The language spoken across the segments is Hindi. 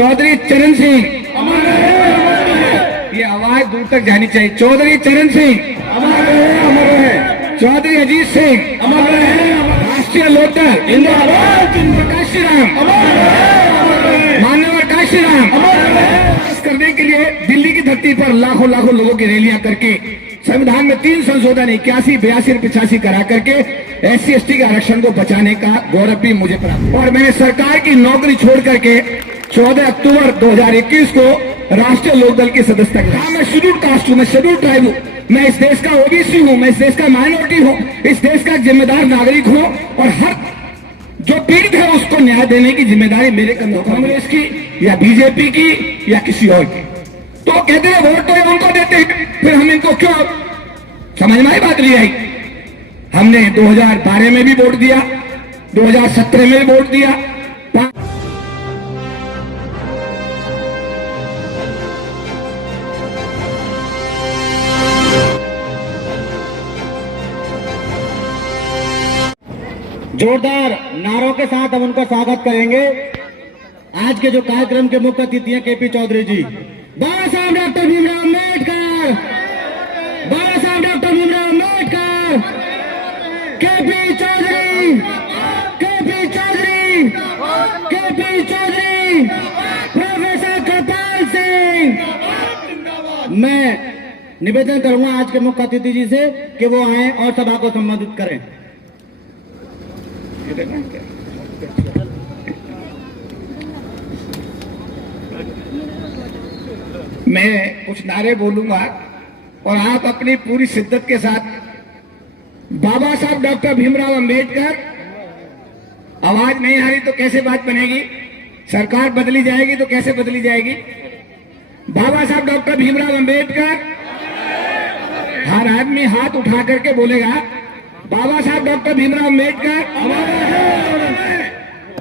चौधरी चरण सिंह, ये आवाज दूर तक जानी चाहिए। चौधरी चरण सिंह, चौधरी अजीत सिंह, राष्ट्रीय लोकदल जिंदाबाद, काशीराम, माननीय काशीराम करने के लिए दिल्ली की धरती पर लाखों लाखों लोगों की रैलियां करके संविधान में 3 संशोधन 81, 82 और 85 करा करके SC/ST के आरक्षण को बचाने का गौरव भी मुझे प्राप्त। और मैंने सरकार की नौकरी छोड़ करके 14 अक्टूबर 2021 को राष्ट्रीय लोकदल की सदस्यता की। हाँ, मैं शेड्यूल कास्ट हूँ, मैं शेड्यूल ट्राइब हूँ, मैं इस देश का OBC हूँ, मैं इस देश का माइनॉरिटी हूँ, इस देश का जिम्मेदार नागरिक हूँ और हर जो पीड़ित है उसको न्याय देने की जिम्मेदारी मेरे कंधों पर। कांग्रेस की या बीजेपी की या किसी और की, तो कहते हैं वोट तो उनको देते हैं, फिर हम इनको क्यों? समझ में आई बात? नहीं आई। हमने 2012 में भी वोट दिया, 2017 में भी वोट दिया। जोरदार नारों के साथ हम उनका स्वागत करेंगे। आज के जो कार्यक्रम के मुख्य अतिथि हैं KP चौधरी जी। बाबा Saheb doctor Bhimrao Ambedkar, Baba Saheb doctor Bhimrao Ambedkar, KP Chaudhary, KP Chaudhary, KP Chaudhary, professor Kripal Singh. मैं निवेदन करूंगा आज के मुख्य अतिथि जी से कि वो आए और सभा को संबोधित करें। मैं कुछ नारे बोलूंगा और आप अपनी पूरी शिद्दत के साथ बाबा साहब डॉक्टर भीमराव अंबेडकर। आवाज नहीं आ रही तो कैसे बात बनेगी? सरकार बदली जाएगी तो कैसे बदली जाएगी? बाबा साहब डॉक्टर भीमराव अंबेडकर, हर आदमी हाथ उठा करके बोलेगा बाबा साहब डॉक्टर भीमराव अंबेडकर।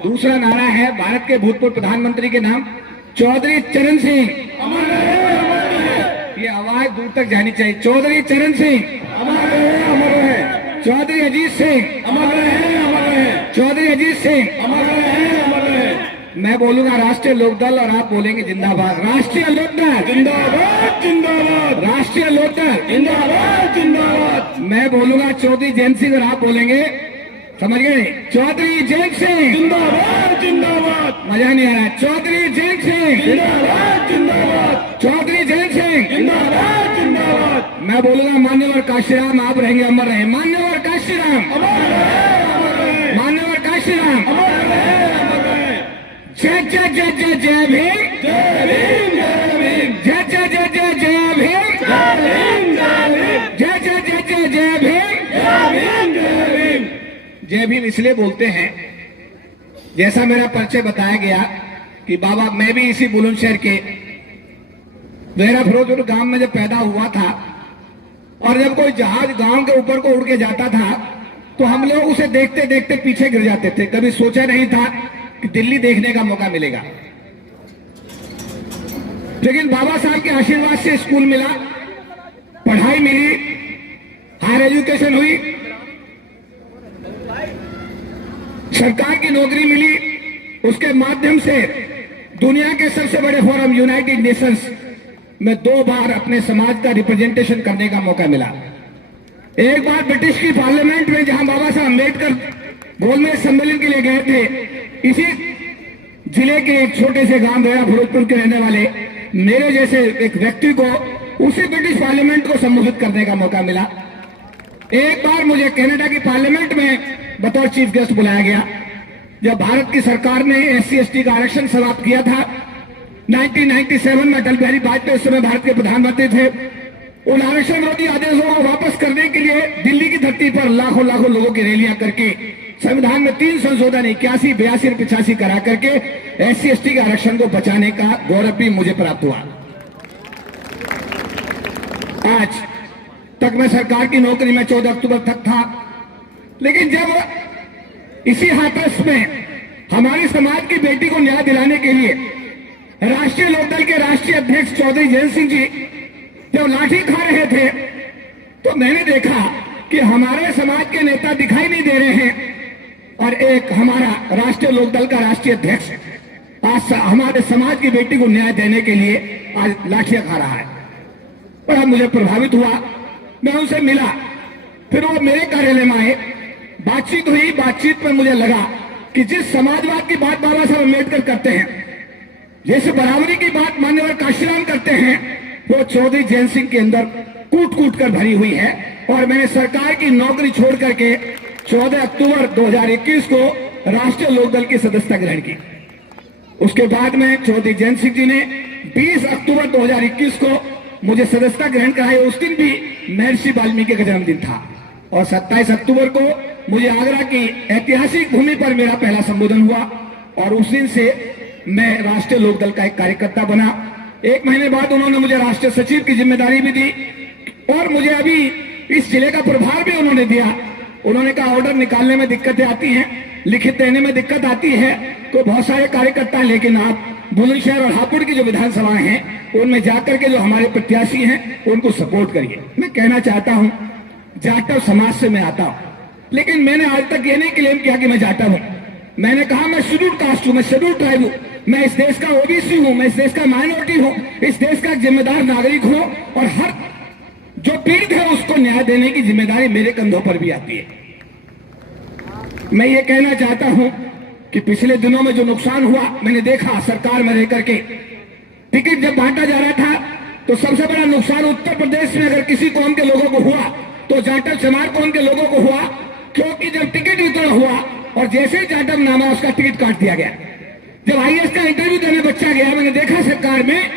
दूसरा नारा है भारत के भूतपूर्व प्रधानमंत्री के नाम, चौधरी चरण सिंह। ये आवाज दूर तक जानी चाहिए। चौधरी चरण सिंह, चौधरी अजीत सिंह, चौधरी अजीत सिंह। मैं बोलूंगा राष्ट्रीय लोकदल और आप बोलेंगे जिंदाबाद। राष्ट्रीय लोकदल जिंदाबाद, जिंदाबाद, राष्ट्रीय लोकदल जिंदाबाद, जिंदाबाद। मैं बोलूंगा चौधरी जयंत सिंह और आप बोलेंगे, समझ गए? चौधरी जयंत सिंह जिंदाबाद, जिंदाबाद। मजा नहीं आ रहा है। चौधरी जयंत सिंह जिंदाबाद, जिंदाबाद, चौधरी जयंत सिंह जिंदाबाद, जिंदाबाद। मैं बोलूंगा मान्यवर काशीराम, आप रहेंगे अमर रहे। मान्यवर काशीराम, मान्यवर काशीराम। जय जय जय जय जय भीम, जय भीम, जय भीम, जय जय जय जय जय भीम, जय भीम, जय भीम, जय जय जय जय जय भीम, जय भीम, जय भीम। जय भीम इसलिए बोलते हैं, जैसा मेरा परिचय बताया गया कि बाबा, मैं भी इसी बुलंदशहर के वेरा फिरोजपुर गांव में जब पैदा हुआ था और जब कोई जहाज गांव के ऊपर को उड़ के जाता था तो हम लोग उसे देखते देखते पीछे गिर जाते थे। कभी सोचा नहीं था कि दिल्ली देखने का मौका मिलेगा, लेकिन बाबा साहब के आशीर्वाद से स्कूल मिला, पढ़ाई मिली, हायर एजुकेशन हुई, सरकार की नौकरी मिली। उसके माध्यम से दुनिया के सबसे बड़े फोरम यूनाइटेड नेशंस में 2 बार अपने समाज का रिप्रेजेंटेशन करने का मौका मिला। एक बार ब्रिटिश की पार्लियामेंट में जहां बाबा साहब अम्बेडकर गोलमेज सम्मेलन के लिए गए थे, इसी जिले के एक छोटे से गांव वेरा फिरोजपुर के रहने वाले मेरे जैसे एक व्यक्ति को उसी ब्रिटिश पार्लियामेंट को संबोधित करने का मौका मिला। एक बार मुझे कनाडा की पार्लियामेंट में बतौर चीफ गेस्ट बुलाया गया, जब भारत की सरकार ने SC/ST का आरक्षण समाप्त किया था 1997 में। अटल बिहारी वाजपेयी उस समय भारत के प्रधानमंत्री थे। उन आरक्षण विरोधी आदेशों को वापस करने के लिए दिल्ली की धरती पर लाखों लाखों लोगों की रैलियां करके संविधान में 3 संशोधन 81, 82 और 85 करा करके SC/ST के आरक्षण को बचाने का गौरव भी मुझे प्राप्त हुआ। आज तक मैं सरकार की नौकरी में 14 अक्टूबर तक था, लेकिन जब इसी हाथरस में हमारे समाज की बेटी को न्याय दिलाने के लिए राष्ट्रीय लोकदल के राष्ट्रीय अध्यक्ष चौधरी जयंत सिंह जी जब लाठी खा रहे थे, तो मैंने देखा कि हमारे समाज के नेता दिखाई नहीं दे रहे हैं और एक हमारा राष्ट्रीय लोकदल का राष्ट्रीय अध्यक्ष आज हमारे समाज की बेटी को न्याय देने के लिए आज लाठियां खा रहा है। बड़ा मुझे प्रभावित हुआ, मैं उनसे मिला, फिर वो मेरे कार्यालय में आए, बातचीत हुई। बातचीत में मुझे लगा कि जिस समाजवाद की बात बाबा साहब अम्बेडकर करते हैं, जैसे बराबरी की बात मान्यवर काशीराम करते हैं, वो चौधरी जैन सिंह के अंदर कूट कूट कर भरी हुई है। और मैंने सरकार की नौकरी छोड़ करके 14 अक्टूबर 2021 को राष्ट्रीय लोकदल की सदस्यता ग्रहण की। उसके बाद में चौधरी जैन सिंह जी ने 20 अक्टूबर 2021 को मुझे सदस्यता ग्रहण कराई। उस दिन भी महर्षि वाल्मीकि का जन्मदिन था। और 27 अक्टूबर को मुझे आगरा की ऐतिहासिक भूमि पर मेरा पहला संबोधन हुआ और उस दिन से मैं राष्ट्रीय लोकदल का एक कार्यकर्ता बना। 1 महीने बाद उन्होंने मुझे राष्ट्रीय सचिव की जिम्मेदारी भी दी और मुझे अभी इस जिले का प्रभार भी उन्होंने दिया। उन्होंने कहा ऑर्डर निकालने में दिक्कतें आती हैं, लिखित देने में दिक्कत आती है, तो बहुत सारे कार्यकर्ता हैं, लेकिन आप बुलंदशहर और हापुड़ की जो विधानसभाएं हैं उनमें जाकर के जो हमारे प्रत्याशी हैं उनको सपोर्ट करिए। मैं कहना चाहता हूं, जाटव समाज से मैं आता हूं, लेकिन मैंने आज तक ये नहीं क्लेम किया कि मैं जाटव हूं। मैंने कहा मैं शेड्यूल कास्ट हूं, मैं शेड्यूल ट्राइब हूं, मैं इस देश का ओबीसी हूं, मैं इस देश का माइनॉरिटी हूं, इस देश का जिम्मेदार नागरिक हूं और हर जो पीड़ित है उसको न्याय देने की जिम्मेदारी मेरे कंधों पर भी आती है। मैं ये कहना चाहता हूं कि पिछले दिनों में जो नुकसान हुआ, मैंने देखा सरकार में रह करके टिकट जब बांटा जा रहा था तो सबसे बड़ा नुकसान उत्तर प्रदेश में अगर किसी कौम के लोगों को हुआ तो जाटव चमार कौम के लोगों को हुआ, क्योंकि जब टिकट वितरण हुआ और जैसे ही जाटव नामा उसका टिकट काट दिया गया। जब आईएएस का इंटरव्यू देने बच्चा गया, मैंने देखा सरकार में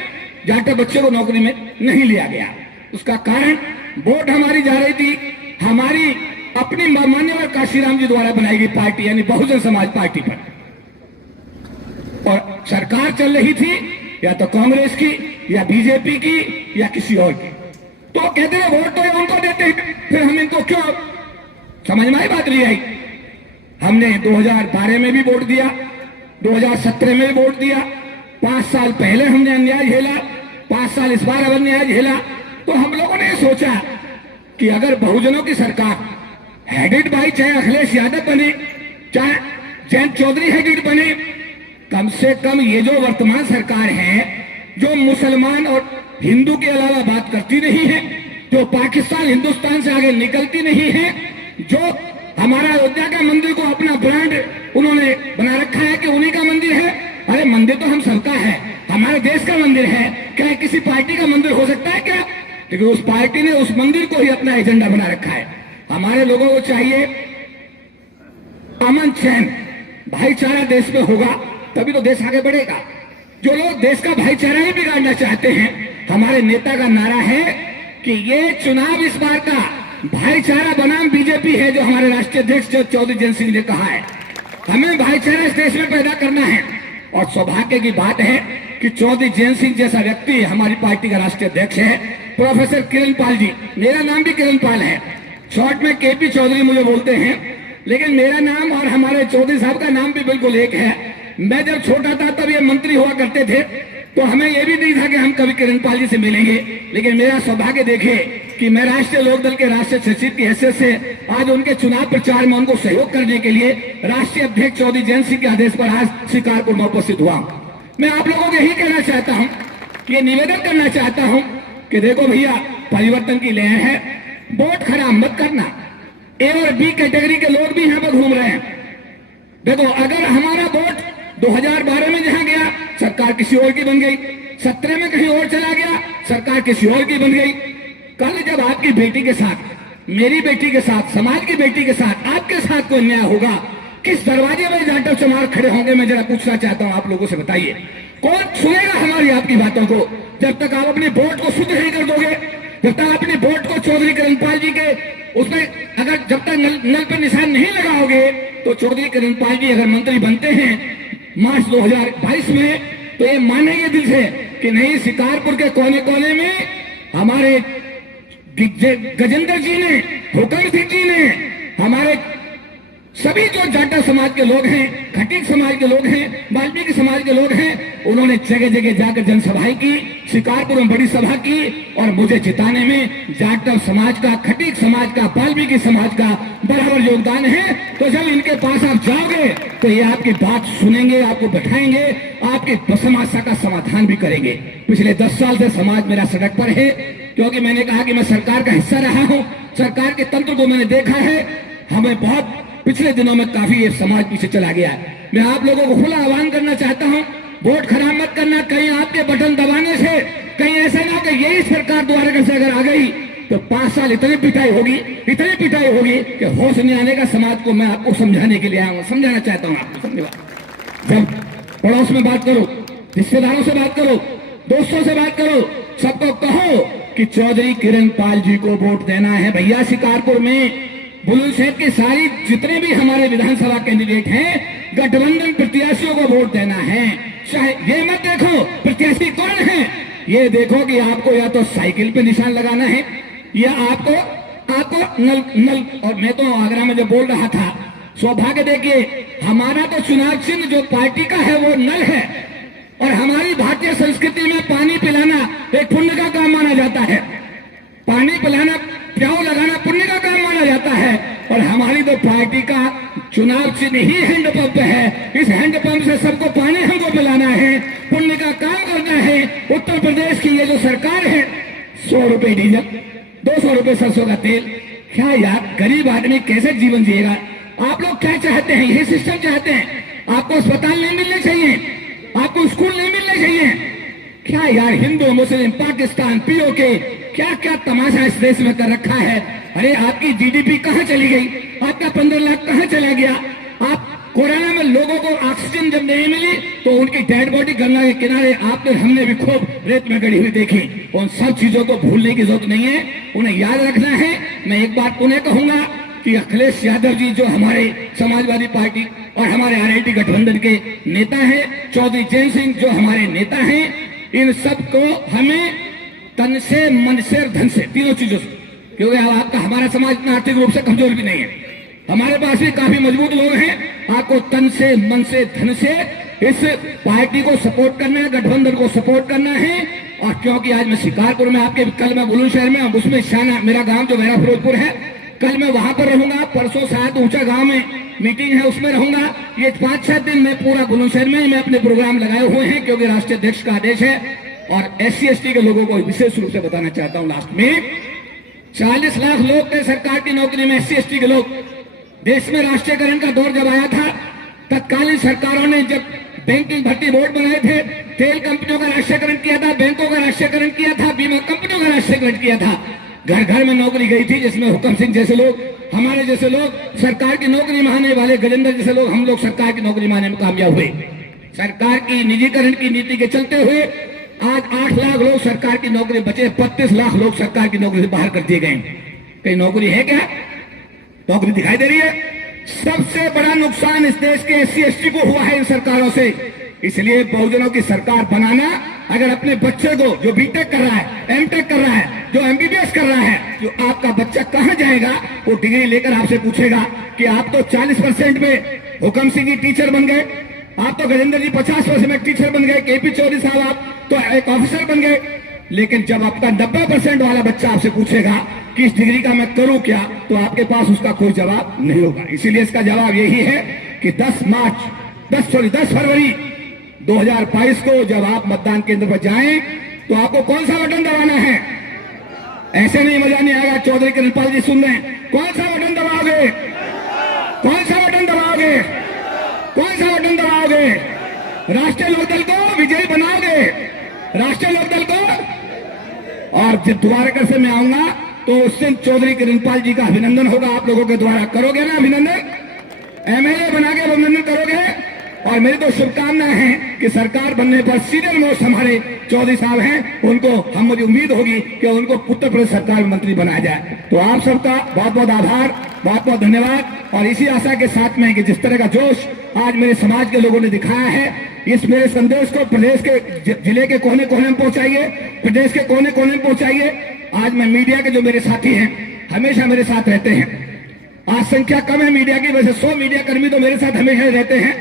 जाटव बच्चे को नौकरी में नहीं लिया गया। उसका कारण वोट हमारी जा रही थी, हमारी अपनी मान्यवर काशीराम जी द्वारा बनाई गई पार्टी यानी बहुजन समाज पार्टी पर, और सरकार चल रही थी या तो कांग्रेस की या बीजेपी की या किसी और की। तो कहते हैं वोट तो उनको देते हैं, फिर हम इनको क्यों, समझ में आई बात नहीं आई। हमने 2012 में भी वोट दिया, 2017 में भी वोट दिया, 5 साल पहले हमने अन्याय झेला, 5 साल इस बार अब अन्याय झेला। तो हम लोगों ने सोचा कि अगर बहुजनों की सरकार हेडेड बाई चाहे अखिलेश यादव बने चाहे जयंत चौधरी हेडेड बने, कम से कम ये जो वर्तमान सरकार है जो मुसलमान और हिंदू के अलावा बात करती नहीं है, जो पाकिस्तान हिंदुस्तान से आगे निकलती नहीं है, जो हमारा अयोध्या का मंदिर को अपना ब्रांड उन्होंने बना रखा है कि उन्हीं का मंदिर है। अरे मंदिर तो हम सबका है, हमारे देश का मंदिर है, क्या किसी पार्टी का मंदिर हो सकता है क्या? क्योंकि उस पार्टी ने उस मंदिर को ही अपना एजेंडा बना रखा है। हमारे लोगों को चाहिए अमन चैन, भाईचारा देश में होगा तभी तो देश आगे बढ़ेगा। जो लोग देश का भाईचारा ही बिगाड़ना चाहते हैं, हमारे नेता का नारा है कि ये चुनाव इस बार का भाईचारा बनाम बीजेपी है, जो हमारे राष्ट्रीय अध्यक्ष चौधरी जैन सिंह ने कहा है। हमें भाईचारा इस देश में पैदा करना है और सौभाग्य की बात है कि चौधरी जैन सिंह जैसा व्यक्ति हमारी पार्टी का राष्ट्रीय अध्यक्ष है। प्रोफेसर किरण पाल जी, मेरा नाम भी किरण पाल है, शॉर्ट में केपी चौधरी मुझे बोलते हैं, लेकिन मेरा नाम और हमारे चौधरी साहब का नाम भी बिल्कुल एक है। मैं जब छोटा था तब ये मंत्री हुआ करते थे, तो हमें यह भी नहीं था कि हम कभी किरण पाल जी से मिलेंगे, लेकिन मेरा सौभाग्य देखे कि मैं राष्ट्रीय लोकदल के राष्ट्रीय सचिव की हैसियत से आज उनके चुनाव प्रचार में उनको सहयोग करने के लिए राष्ट्रीय अध्यक्ष चौधरी जैन सिंह के आदेश पर आज शिकारपुर में उपस्थित हुआ। मैं आप लोगों को यही कहना चाहता हूं, ये निवेदन करना चाहता हूं कि देखो भैया, परिवर्तन की लहर है, वोट खराब मत करना। ए और बी कैटेगरी के लोग भी यहां पर घूम रहे हैं। देखो, अगर हमारा वोट 2012 में जहां गया सरकार किसी और की बन गई, 17 में कहीं और चला गया सरकार किसी और की बन गई। कल जब आपकी बेटी के साथ, मेरी बेटी के साथ, समाज की बेटी के साथ, आपके साथ कोई अन्याय होगा, किस दरवाजे में जाटव चमार खड़े होंगे, मैं जरा पूछना चाहता हूं आप लोगों से, बताइए कौन सुनेगा हमारी आपकी बातों को? जब तक आप अपने वोट को शुद्ध नहीं कर दोगे, जब तक अपने वोट को चौधरी किरणपाल जी के उसमें अगर जब तक नल पर निशान नहीं लगाओगे, तो चौधरी किरणपाल जी अगर मंत्री बनते हैं मार्च 2022 में, तो ये मानेंगे दिल से कि नहीं, शिकारपुर के कोने कोने में हमारे गजेंद्र जी ने, हुकम सिंह जी ने, हमारे सभी जो जाटा समाज के लोग हैं, खटीक समाज के लोग हैं, वाल्मीकि समाज के लोग हैं, उन्होंने जगह जगह जाकर जनसभाएं की, शिकारपुर में बड़ी सभा की और मुझे जिताने में जाटा समाज का, खटीक समाज का, वाल्मीकि समाज का बराबर योगदान है। तो जब इनके पास आप जाओगे तो ये आपकी बात सुनेंगे, आपको बैठाएंगे, आपकी समस्या का समाधान भी करेंगे। पिछले 10 साल से समाज मेरा सड़क पर है, क्योंकि मैंने कहा कि मैं सरकार का हिस्सा रहा हूं, सरकार के तंत्र को मैंने देखा है। हमें बहुत पिछले दिनों में काफी ये समाज पीछे चला गया है। मैं आप लोगों को खुला आह्वान करना चाहता हूं, वोट खराब मत करना। कहीं आपके बटन दबाने से कहीं ऐसा ना हो कि यही सरकार दोबारा से अगर आ गई तो 5 साल इतनी पिटाई होगी कि होश नहीं आने का। समाज को मैं आपको समझाने के लिए आया हूं, समझाना चाहता हूं आपको। समझेगा, जब पड़ोस में बात करो, रिश्तेदारों से बात करो, दोस्तों से बात करो, सबको कहो कि चौधरी किरण पाल जी को वोट देना है। भैया शिकारपुर में बुलंदशहर के सारी जितने भी हमारे विधानसभा कैंडिडेट हैं, गठबंधन प्रत्याशियों को वोट देना है। चाहे ये मत देखो प्रत्याशी कौन है, ये देखो कि आपको या तो साइकिल पे निशान लगाना है या आपको नल। और मैं तो आगरा में जब बोल रहा था, सौभाग्य देखिए, हमारा तो चुनाव चिन्ह जो पार्टी का है वो नल है, और हमारी भारतीय संस्कृति में पानी पिलाना एक पुण्य का काम माना जाता है। पानी पिलाना, प्याऊ लगाना पुण्य का काम माना जाता है। और हमारी तो पार्टी का चुनाव चिन्ह ही हैंडपंप है। इस हैंडपंप से सबको पानी हमको पिलाना है, पुण्य का काम करना है। उत्तर प्रदेश की ये जो सरकार है, 100 रुपए डीजल, 200 रुपए सरसों का तेल, क्या यार गरीब आदमी कैसे जीवन जिएगा? आप लोग क्या चाहते हैं? यही सिस्टम चाहते हैं? आपको अस्पताल नहीं मिलने चाहिए, आपको स्कूल नहीं मिलने चाहिए क्या यार? हिंदू, मुस्लिम, पाकिस्तान, पीओके, क्या क्या तमाशा इस देश में कर रखा है। अरे आपकी जीडीपी कहां चली गई? आपका 15 लाख कहां चला गया? आप कोरोना में लोगों को ऑक्सीजन जब नहीं मिली तो उनकी डेड बॉडी गंगा के किनारे आपने, हमने भी खूब रेत में गड़ी हुई देखी। उन सब चीजों को भूलने की जरूरत नहीं है, उन्हें याद रखना है। मैं एक बात उन्हें कहूंगा कि अखिलेश यादव जी जो हमारे समाजवादी पार्टी और हमारे आरएलडी गठबंधन के नेता हैं, चौधरी जैन सिंह जो हमारे नेता हैं, इन सबको हमें तन से, मन से और धन से, तीनों चीजों से, क्योंकि आपका हमारा समाज इतना आर्थिक रूप से कमजोर भी नहीं है, हमारे पास भी काफी मजबूत लोग हैं। आपको तन से, मन से, धन से इस पार्टी को सपोर्ट करना है, गठबंधन को सपोर्ट करना है। और क्योंकि आज मैं शिकारपुर में, आपके कल मैं बुलंदशहर में, उसमें शाना मेरा गांव जो मेरा फिरोजपुर है, कल मैं वहां पर रहूंगा, परसों शायद ऊंचा गांव में मीटिंग है उसमें रहूंगा। ये 5-6 दिन में पूरा बुलंदशहर में मैं अपने प्रोग्राम लगाए हुए हैं, क्योंकि राष्ट्रीय अध्यक्ष का आदेश है। और SC/ST के लोगों को विशेष रूप से बताना चाहता हूं, लास्ट में 40 लाख लोग थे सरकार की नौकरी में, SC/ST के लोग। देश में राष्ट्रीयकरण का दौर जब आया था, तत्कालीन सरकारों ने जब बैंकिंग भर्ती बोर्ड बनाए थे, तेल कंपनियों का राष्ट्रीयकरण किया था, बैंकों का राष्ट्रीयकरण किया था, बीमा कंपनियों का राष्ट्रीयकरण किया था। घर घर में नौकरी गई थी, जिसमें हुक्म सिंह जैसे लोग, हमारे जैसे लोग, सरकार की नौकरी मांगने वाले गजेंद्र जैसे लोग, हम लोग सरकार की नौकरी मांगने में कामयाब हुए। सरकार की निजीकरण की नीति के चलते हुए आज 8 लाख लोग सरकार की नौकरी बचे, 32 लाख लोग सरकार की नौकरी से बाहर कर दिए गए। कहीं नौकरी है क्या? नौकरी दिखाई दे रही है? सबसे बड़ा नुकसान इस देश के SC/ST को हुआ है इन सरकारों से। इसलिए बहुजनों की सरकार बनाना, अगर अपने बच्चे को जो बीटेक कर रहा है, एमटेक कर रहा है, जो MBBS कर रहा है, जो आपका बच्चा कहां जाएगा, वो डिग्री लेकर आपसे पूछेगा कि आप तो 40% में हुक्म सिंह जी टीचर बन गए, आप तो गजेंद्र जी 50% में टीचर बन गए, KP चौधरी साहब आप तो एक ऑफिसर बन गए। लेकिन जब आपका 90% वाला बच्चा आपसे पूछेगा कि इस डिग्री का मैं करूं क्या, तो आपके पास उसका कोई जवाब नहीं होगा। इसीलिए इसका जवाब यही है कि 10 फरवरी 2022 को जब आप मतदान केंद्र पर जाएं तो आपको कौन सा बटन दबाना है? ऐसे नहीं, मजा नहीं आएगा। चौधरी किरण पाल जी सुन रहे हैं, कौन सा बटन दबाओगे? कौन सा बटन दबाओगे? कौन सा बटन दबाओगे? राष्ट्रीय लोकदल को विजयी बनाओगे? राष्ट्रीय लोकदल को? और जब द्वारका से मैं आऊंगा तो उस दिन चौधरी किरण पाल जी का अभिनंदन होगा आप लोगों के द्वारा। करोगे ना अभिनंदन? MLA बना के अभिनंदन करोगे? और मेरी तो शुभकामनाएं हैं कि सरकार बनने पर सीनियर मोस्ट हमारे चौधरी साहब हैं, उनको हम, मुझे उम्मीद होगी कि उनको उत्तर प्रदेश सरकार में मंत्री बनाया जाए। तो आप सबका बहुत बहुत आभार, बहुत बहुत धन्यवाद। और इसी आशा के साथ में कि जिस तरह का जोश आज मेरे समाज के लोगों ने दिखाया है, इस मेरे संदेश को प्रदेश के, जिले के कोने कोने में पहुंचाइए, प्रदेश के कोने कोने में पहुंचाइए। आज मैं मीडिया के जो मेरे साथी हैं, हमेशा मेरे साथ रहते हैं, आज संख्या कम है मीडिया की, वैसे 100 मीडिया कर्मी तो मेरे साथ हमेशा रहते हैं।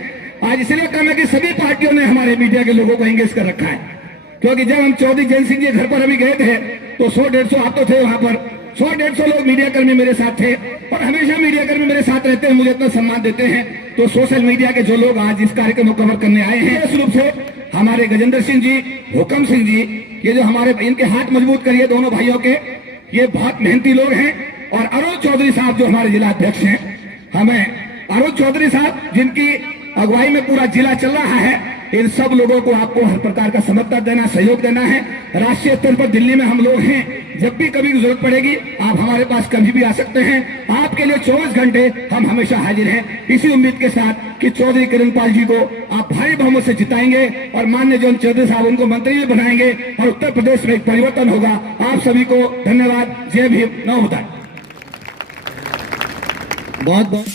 आज इसलिए कम है कि सभी पार्टियों ने हमारे मीडिया के लोगों को एंगेज कर रखा है। क्योंकि जब हम चौधरी जैन सिंह जी घर पर अभी गए थे तो 100-150 आप तो थे वहां पर, 100-150 लोग मीडिया कर्मी मेरे साथ थे और हमेशा मीडिया कर्मी मेरे साथ रहते हैं, मुझे इतना सम्मान देते हैं। तो सोशल मीडिया के जो लोग आज इस कार्यक्रम को कवर करने आए हैं, इस रूप से हमारे गजेंद्र सिंह जी, हुकम सिंह जी, ये जो हमारे इनके हाथ मजबूत करिए दोनों भाइयों के, ये बहुत मेहनती लोग हैं। और अरुण चौधरी साहब जो हमारे जिला अध्यक्ष हैं, हमें अरुण चौधरी साहब जिनकी अगुवाई में पूरा जिला चल रहा है, इन सब लोगों को आपको हर प्रकार का समर्थन देना, सहयोग देना है। राष्ट्रीय स्तर पर दिल्ली में हम लोग हैं, जब भी कभी जरूरत पड़ेगी आप हमारे पास कभी भी आ सकते हैं। आपके लिए 24 घंटे हम हमेशा हाजिर हैं, इसी उम्मीद के साथ कि चौधरी किरणपाल जी को आप भारी बहुमत से जिताएंगे और माननीय जॉन चौधरी साहब उनको मंत्री भी बनाएंगे और उत्तर प्रदेश में एक परिवर्तन होगा। आप सभी को धन्यवाद। जय भीम, नमो बुद्धाय। बहुत बहुत